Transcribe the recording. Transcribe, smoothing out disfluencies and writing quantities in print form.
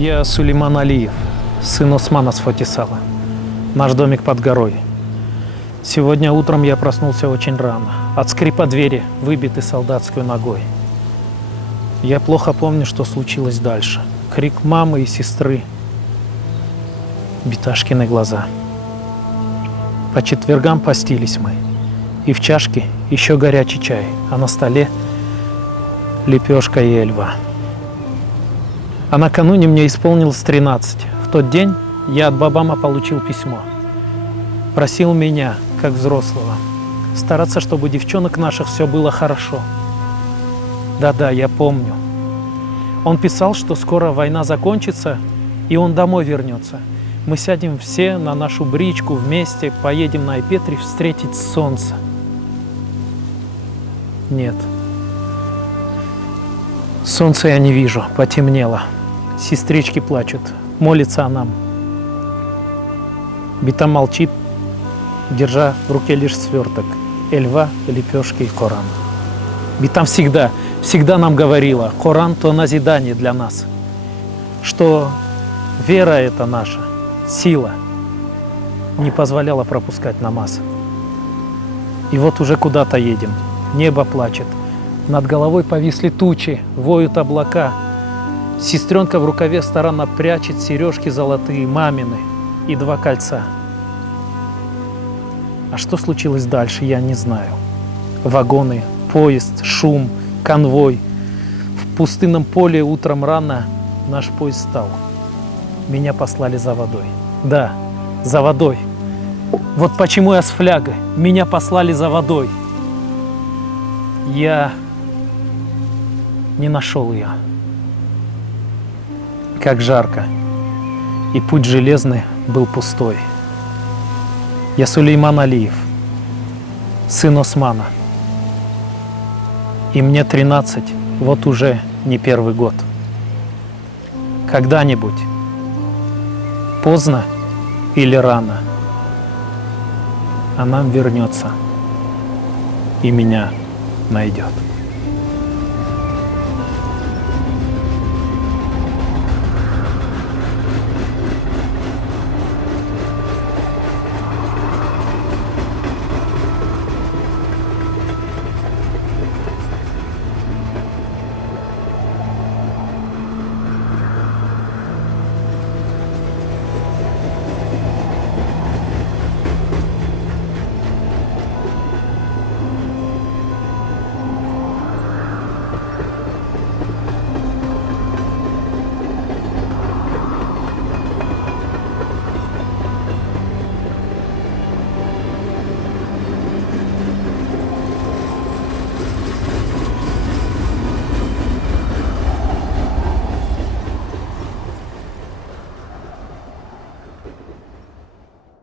Я Сулейман Алиев, сын Османа с Фатисала. Наш домик под горой. Сегодня утром я проснулся очень рано. От скрипа двери, выбитой солдатской ногой. Я плохо помню, что случилось дальше. Крик мамы и сестры. Биташкины глаза. По четвергам постились мы. И в чашке еще горячий чай, а на столе лепешка и эльва. А накануне мне исполнилось 13. В тот день я от Бабама получил письмо. Просил меня, как взрослого, стараться, чтобы у девчонок наших все было хорошо. Да-да, я помню. Он писал, что скоро война закончится, и он домой вернется. Мы сядем все на нашу бричку вместе, поедем на Айпетри встретить солнце. Нет. Солнца я не вижу, потемнело. Сестрички плачут, молится о нам. Битам молчит, держа в руке лишь сверток. Эльва, лепешки и Коран. Битам всегда нам говорила, Коран то назидание для нас. Что вера это наша, сила, не позволяла пропускать намаз. И вот уже куда-то едем, небо плачет. Над головой повисли тучи, воют облака. Сестренка в рукаве старанно прячет сережки золотые, мамины и 2 кольца. А что случилось дальше, я не знаю. Вагоны, поезд, шум, конвой. В пустынном поле утром рано наш поезд стал. Меня послали за водой. Да, за водой. Вот почему я с флягой. Меня послали за водой. Я не нашел ее. Как жарко. И путь железный был пустой. Я Сулейман Алиев, сын Османа. И мне 13, вот уже не первый год. Когда-нибудь, поздно или рано, она вернется и меня найдет.